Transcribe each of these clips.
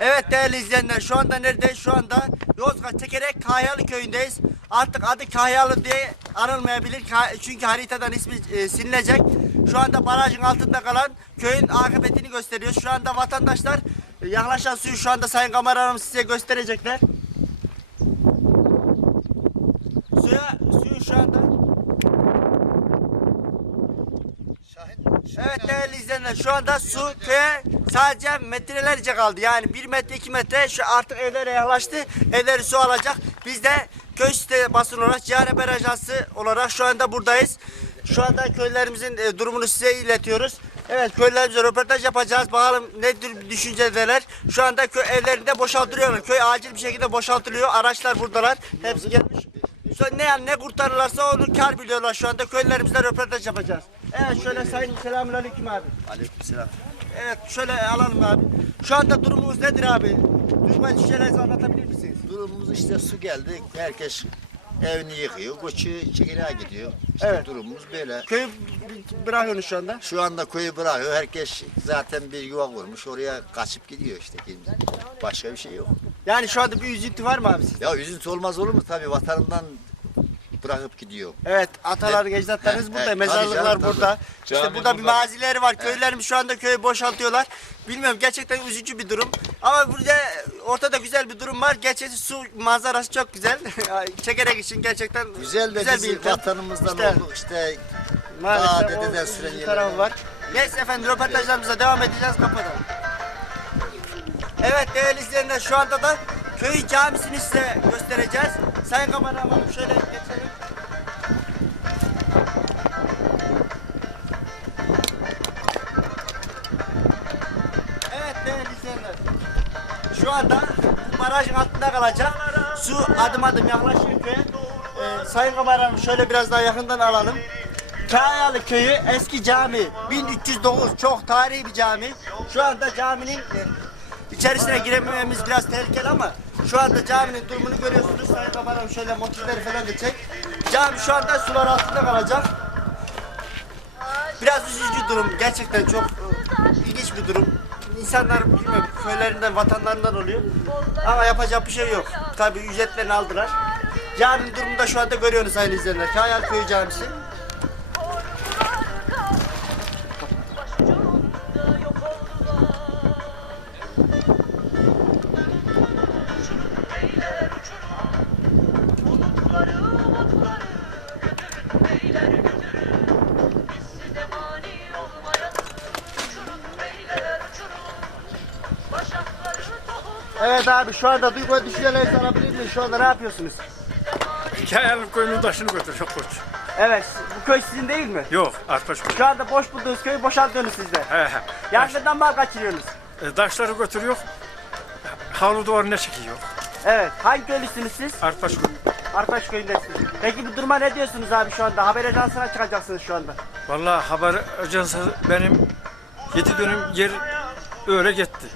Evet değerli izleyenler şu anda neredeyiz? Şu anda Yozgat Tekerek Kahyalı köyündeyiz. Artık adı Kahyalı diye anılmayabilir çünkü haritadan ismi e, silinecek. Şu anda barajın altında kalan köyün akıbetini gösteriyoruz. Şu anda vatandaşlar e, yaklaşan suyu şu anda Sayın Kameramanım size gösterecekler. Suya, suyun şu anda Evet değerli izleyenler şu anda su köye sadece metrelerce kaldı. Yani 1 metre 2 metre şu artık evlere yaklaştı. Evleri su alacak. Biz de köy site basın olarak Haber Ajansı olarak şu anda buradayız. Şu anda köylerimizin e, durumunu size iletiyoruz. Evet köylerimize röportaj yapacağız. Bakalım ne tür düşüncedeler. Şu anda köy evlerinde boşaltılıyorlar. Köy acil bir şekilde boşaltılıyor. Araçlar buradalar. Hepsi gelmiş. Ne yani ne kurtarırlarsa onu kar biliyorlar şu anda. Köylerimizde röportaj yapacağız. Evet şöyle sayın selamünaleyküm abi. Aleykümselam. Evet şöyle alalım abi. Şu anda durumumuz nedir abi? Duyma düşüncelerinizi anlatabilir misiniz? Durumumuz işte su geldi. Herkes evini yıkıyor. Koçu çekirdeğe gidiyor. İşte Evet. durumumuz böyle. Köyü bırakıyorsunuz şu anda. Şu anda köyü bırakıyor. Herkes zaten bir yuva kurmuş. Oraya kaçıp gidiyor işte. kimse. Başka bir şey yok. Yani şu anda bir üzüntü var mı abi sizde? Ya üzüntü olmaz olur mu? Tabii vatanından bırakıp gidiyor. Evet ataların Evet. ecdatlarınız burada, evet. mezarlıklar Tabii canım, tabii. burada. İşte Cami burada bir burada. mazileri var. Köylerimiz şu anda köyü boşaltıyorlar. Bilmiyorum gerçekten üzücü bir durum. Ama burada ortada güzel bir durum var. Gerçekten su manzarası çok güzel. Çekerek için gerçekten Güzel de güzel biz imkan. vatanımızdan İşte- olduk. işte Maalesef Daha dededen süren yerler var. Neyse efendim röportajlarımıza devam edeceğiz kapatalım. Evet değerli izleyenler şu anda da köy camisini size göstereceğiz. Sayın kameramanım şöyle geçelim. Evet değerli izleyenler. Şu anda bu barajın altında kalacak. Su adım adım yaklaşıyor köye. Ee, sayın kameram şöyle biraz daha yakından alalım. Kayalı köyü eski cami 1309 çok tarihi bir cami. Şu anda caminin içerisine giremememiz biraz tehlikeli ama şu anda caminin durumunu görüyorsunuz. Sayın kameram şöyle motifleri falan da çek. Cami şu anda sular altında kalacak. Biraz üzücü durum. Gerçekten çok e, ilginç bir durum. İnsanlar bilmiyorum köylerinden, vatanlarından oluyor. Ama yapacak bir şey yok. Tabii ücretlerini aldılar. Caminin durumunu da şu anda görüyorsunuz sayın izleyenler. Kayal Köyü Camisi. Abi şu anda duygu ve düşüncelerinizi alabilir miyim? Şu anda ne yapıyorsunuz? Hikayenin koyunun taşını götür çok koç. Evet bu köy sizin değil mi? Yok Arpaç koy. Şu anda boş bulduğunuz köyü boşaltıyorsunuz siz de. He he. Yangından mal kaçırıyorsunuz. E, taşları götürüyor. Havlu duvarına çekiyor. Evet. Hangi köylüsünüz siz? Arpaç koy. Arpaç köyündesiniz. Peki bu duruma ne diyorsunuz abi şu anda? Haber ajansına çıkacaksınız şu anda. Vallahi haber ajansı benim yedi dönüm yer öyle gitti.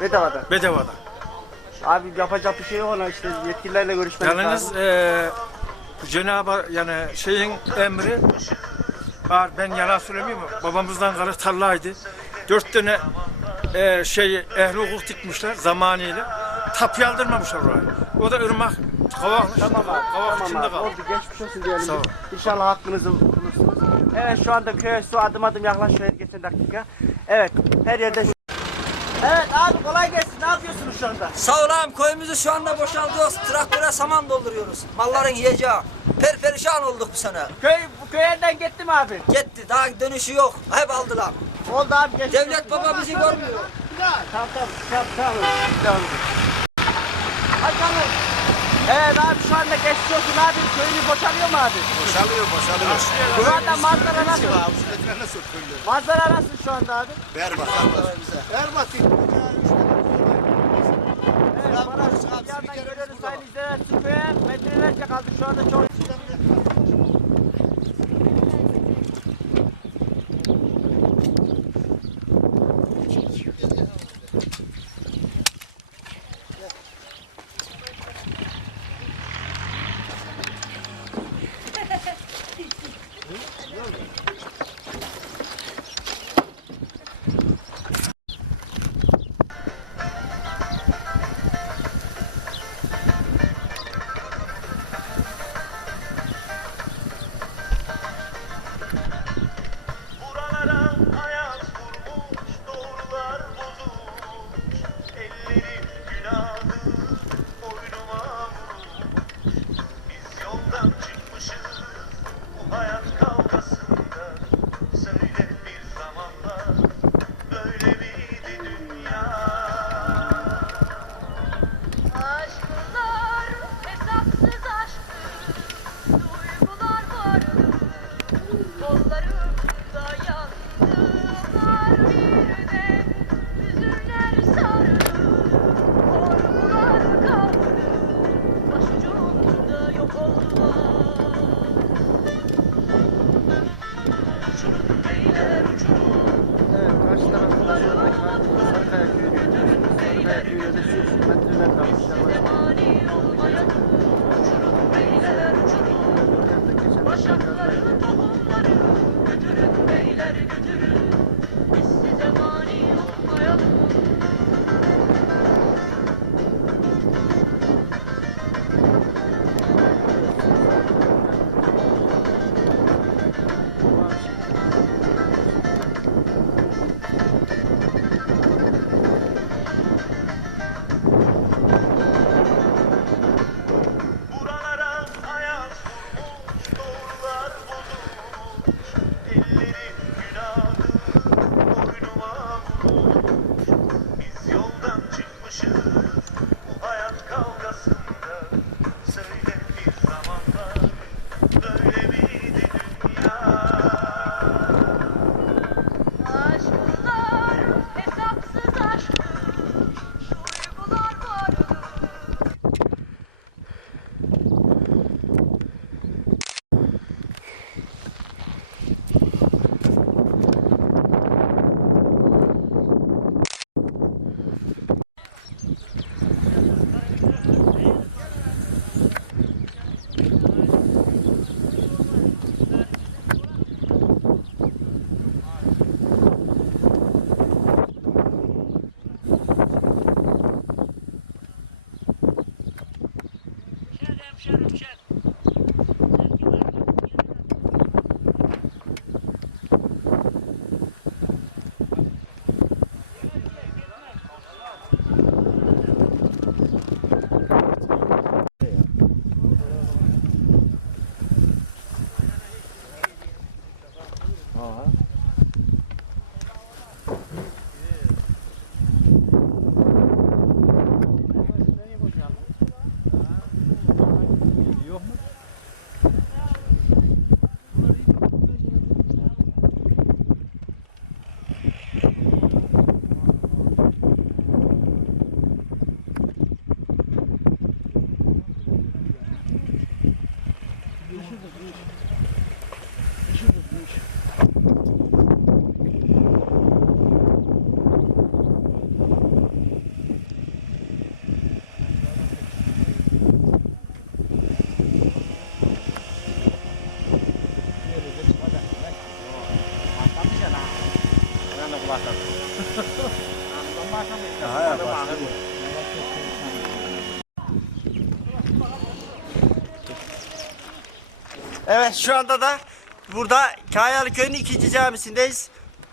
Bedavadan. Bedavadan. Abi yapacak bir şey yok ona işte yetkililerle görüşmeniz Yalnız lazım. e, bu Cenab-ı yani şeyin emri var ben yalan söylemiyorum. Babamızdan kalı tarlaydı. Dört tane e, şey ehli hukuk dikmişler zamanıyla. Tapu yaldırmamışlar orayı. O da ırmak kavak, Tamam abi. kavak tamam içinde abi. kaldı. Oldu geçmiş olsun diyelim. Sağ ol. İnşallah hakkınızı bulursunuz. Evet şu anda köye su adım adım yaklaşıyor her geçen dakika. Evet her yerde Evet abi kolay gelsin. Ne yapıyorsunuz şu anda? Sağ olalım köyümüzü şu anda boşaltıyoruz. Traktöre saman dolduruyoruz. Malların yiyeceği. Perperişan olduk bu sene. Köy bu köy elden gitti mi abi? Gitti daha dönüşü yok. Hep aldılar. Oldu abi geçmiş Devlet baba bizi görmüyor. Tamam tamam tamam tamam. Hadi bakalım. Evet abi şu anda geçmiş olsun abi. Köyünüz boşalıyor mu abi? Boşalıyor boşalıyor. Şu anda manzara nasıl? Manzara nasıl şu anda abi? Berbat. Berbat. Bir yandan görüyoruz sayın. Süper. Metrelerce kaldı şu anda çok. Evet şu anda da burada Kayalı Köyü'nün ikinci camisindeyiz.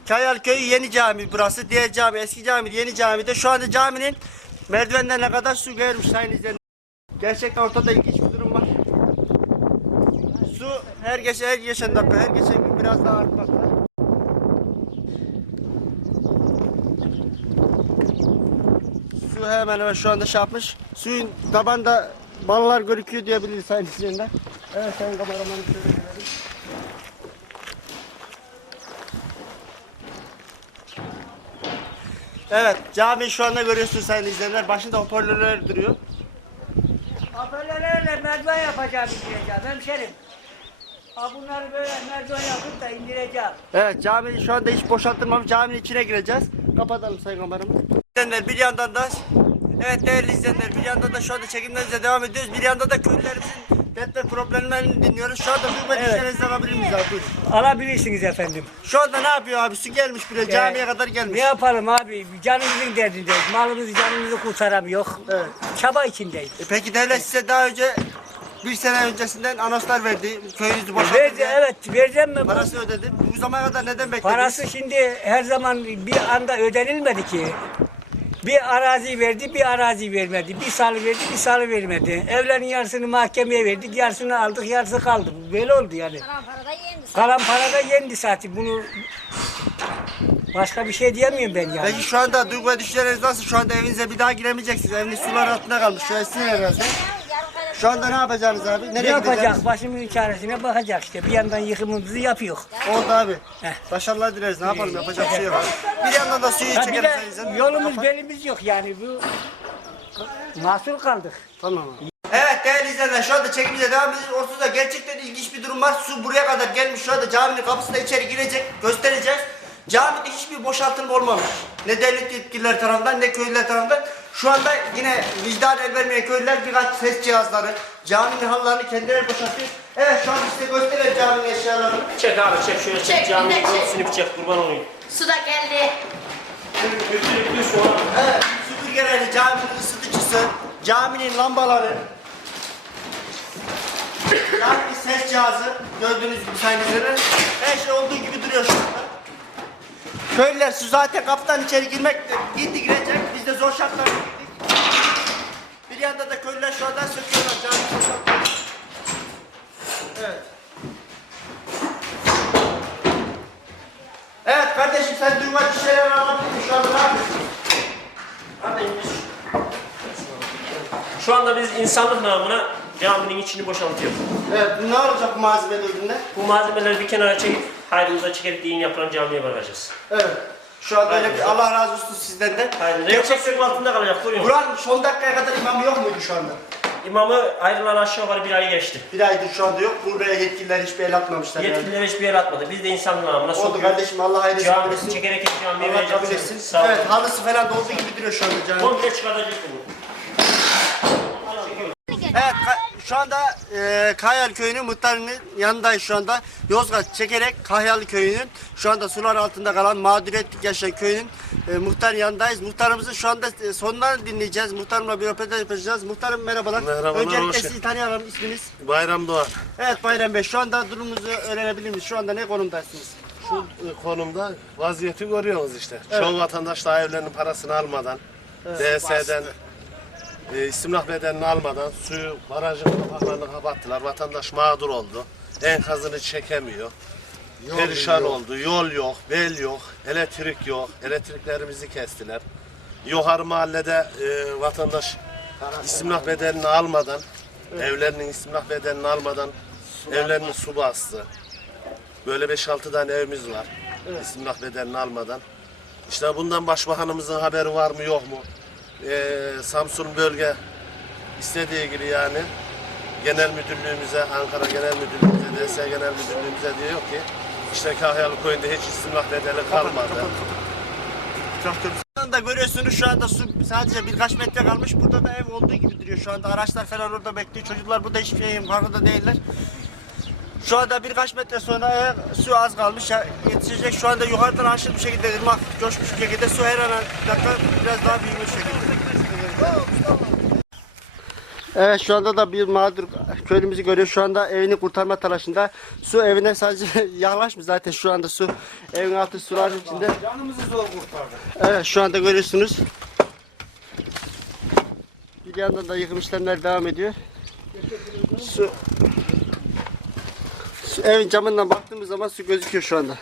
Kayalı Köyü yeni cami burası. Diğer cami eski cami yeni camide. Şu anda caminin merdivenlerine kadar su gelmiş sayın. Gerçekten ortada ilginç bir durum var. Su her geçen her geçen dakika her geçen gün biraz daha artmakta. Su hemen hemen şu anda şey yapmış. Suyun tabanda balılar gözüküyor diyebiliriz sayın izleyenler. Evet sayın kameramanı şöyle görelim. Evet cami şu anda görüyorsunuz sayın izleyenler. Başında hoparlörler duruyor. Hoparlörlerle merdiven yapacağım indireceğim hemşerim. Ha bunları böyle merdiven yapıp da indireceğim. Evet cami şu anda hiç boşaltılmamış. Caminin içine gireceğiz. Kapatalım sayın kameramı. İzleyenler bir yandan da Evet değerli izleyenler bir yandan da şu anda çekimlerimize devam ediyoruz. Bir yandan da köylülerimizin dert ve problemlerini dinliyoruz. Şu anda duyma Evet. evet. alabilir miyiz abi? Buyurun. Alabilirsiniz efendim. Şu anda ne yapıyor abi? Su gelmiş buraya camiye kadar Ne gelmiş. yapalım abi? Canımızın derdindeyiz. Malımızı canımızı kurtaramıyor. Evet. Çaba içindeyiz. E peki devlet size daha önce bir sene öncesinden anonslar verdi. Köyünüzü boşalttı Verdi, diye. evet vereceğim mi? Parası ödedi. Bu zamana kadar neden beklediniz? Parası şimdi her zaman bir anda ödenilmedi ki. Bir arazi verdi, bir arazi vermedi. Bir salı verdi, bir salı vermedi. Evlerin yarısını mahkemeye verdik, yarısını aldık, yarısı kaldı. Böyle oldu yani. Kalan parada yendi. Kalan para da yendi zaten. Bunu başka bir şey diyemiyorum ben yani. Peki şu anda duygu ve düşünceleriniz nasıl? Şu anda evinize bir daha giremeyeceksiniz. Eviniz sular altında kalmış. Şu herhalde. Şu anda ne yapacaksınız abi? Ne Nereye yapacak? gideceksiniz? Başımızın çaresine bakacak işte. Bir yandan yıkımımızı yapıyor. Oldu abi. Heh. Başarılar dileriz. Ne yapalım? Yapacak bir şey yok. Bir yandan da suyu bir de sayın izleyenler. yolumuz belimiz yok yani bu mahsur kaldık. Tamam abi. Evet değerli izleyenler şu anda çekimize devam ediyoruz. Ortada gerçekten ilginç bir durum var. Su buraya kadar gelmiş. Şu anda caminin kapısına içeri girecek. Göstereceğiz. Camide hiçbir boşaltılma olmamış. Ne devlet yetkililer tarafından ne köylüler tarafından. Şu anda yine vicdan el vermeyen köylüler birkaç ses cihazları, caminin halılarını kendileri boşaltıyor. Evet şu an size gösterelim caminin eşyalarını. Çek abi çek şöyle çek. Çek, Caminin çek. görüntüsünü bir çek kurban olayım. Su da geldi. Götürüp düş şu an. Evet, süpürgeleri, caminin ısıtıcısı, caminin lambaları, caminin ses cihazı, gördüğünüz gibi sayın izleyiciler. Her şey olduğu gibi duruyor şu anda. Köylüler su zaten kapıdan içeri girmek, gitti girecek, biz de zor şartlarda gittik. Bir yanda da köylüler şu anda söküyorlar caminin boşaltıyor. Evet. Evet kardeşim sen duymak bir şeyler anlatın şu anda ne yapıyorsun? Kardeşim şu anda biz insanlık namına caminin içini boşaltıyoruz. Evet, ne olacak bu malzeme ürünler? Bu malzemeleri bir kenara çekip hayrımıza çekerek din yapılan camiye bırakacağız. Evet. Şu anda öyle Allah razı olsun sizden de. Hayrımıza yoksa suyun altında kalacak musun? Buranın son dakikaya kadar imamı yok muydu şu anda? İmamı ayrılan aşağı yukarı bir ay geçti. Bir aydır şu anda yok. Buraya yetkililer hiçbir el atmamışlar. yani. Yetkililer hiçbir yere atmadı. Biz de insanlık namına Oldu sokuyoruz. kardeşim Allah hayırlı kabul Camimizi etsin. çekerek camiye Allah kabul etsin. Sağ olun. Evet halısı falan da olduğu gibi duruyor şu anda canım. Komple çıkartacak bunu. Evet şu anda e, Kahyalı Köyü'nün muhtarının yanındayız şu anda. Yozgat çekerek Kahyalı Köyü'nün şu anda sular altında kalan mağduriyetlik yaşayan köyünün e, muhtarın yanındayız. Muhtarımızın şu anda e, sonlarını dinleyeceğiz. Muhtarımla bir röportaj yapacağız. Muhtarım merhabalar. Merhabalar, Öncelikle sizi tanıyalım isminiz. Bayram Doğan. Evet Bayram Bey şu anda durumunuzu öğrenebilir miyiz? Şu anda ne konumdasınız? Şu e, konumda vaziyeti görüyorsunuz işte. Çoğu vatandaş daha evlerinin parasını almadan, DS'den, e, istimlak bedelini almadan suyu, barajın kapaklarını kapattılar. Vatandaş mağdur oldu. Enkazını çekemiyor. Perişan oldu. Yol yok, bel yok, elektrik yok. Elektriklerimizi kestiler. Yukarı mahallede e, vatandaş istimlak bedelini almadan, evlerinin istimlak bedelini almadan evlerini su bastı. Böyle 5-6 tane evimiz var. İstimlak bedelini almadan. İşte bundan başbakanımızın haberi var mı yok mu? Ee, Samsun bölge istediği gibi yani genel müdürlüğümüze, Ankara genel müdürlüğümüze, DS genel müdürlüğümüze diyor ki işte Kahyalı köyünde hiç istimlak bedeli kalmadı. Şu anda görüyorsunuz şu anda su sadece birkaç metre kalmış. Burada da ev olduğu gibi duruyor. Şu anda araçlar falan orada bekliyor. Çocuklar burada hiçbir şeyin farkında değiller. Şu anda birkaç metre sonra eğer su az kalmış ya yetişecek. Şu anda yukarıdan aşırı bir şekilde ırmak coşmuş bir şekilde su her an dakika biraz daha büyümüş şekilde. Evet şu anda da bir mağdur köylümüzü görüyor. Şu anda evini kurtarma telaşında. Su evine sadece yaklaşmış zaten şu anda su evin altı sular içinde. Canımızı zor kurtardı. Evet şu anda görüyorsunuz. Bir yandan da yıkım işlemler devam ediyor. Su evin camından baktığımız zaman su gözüküyor şu anda.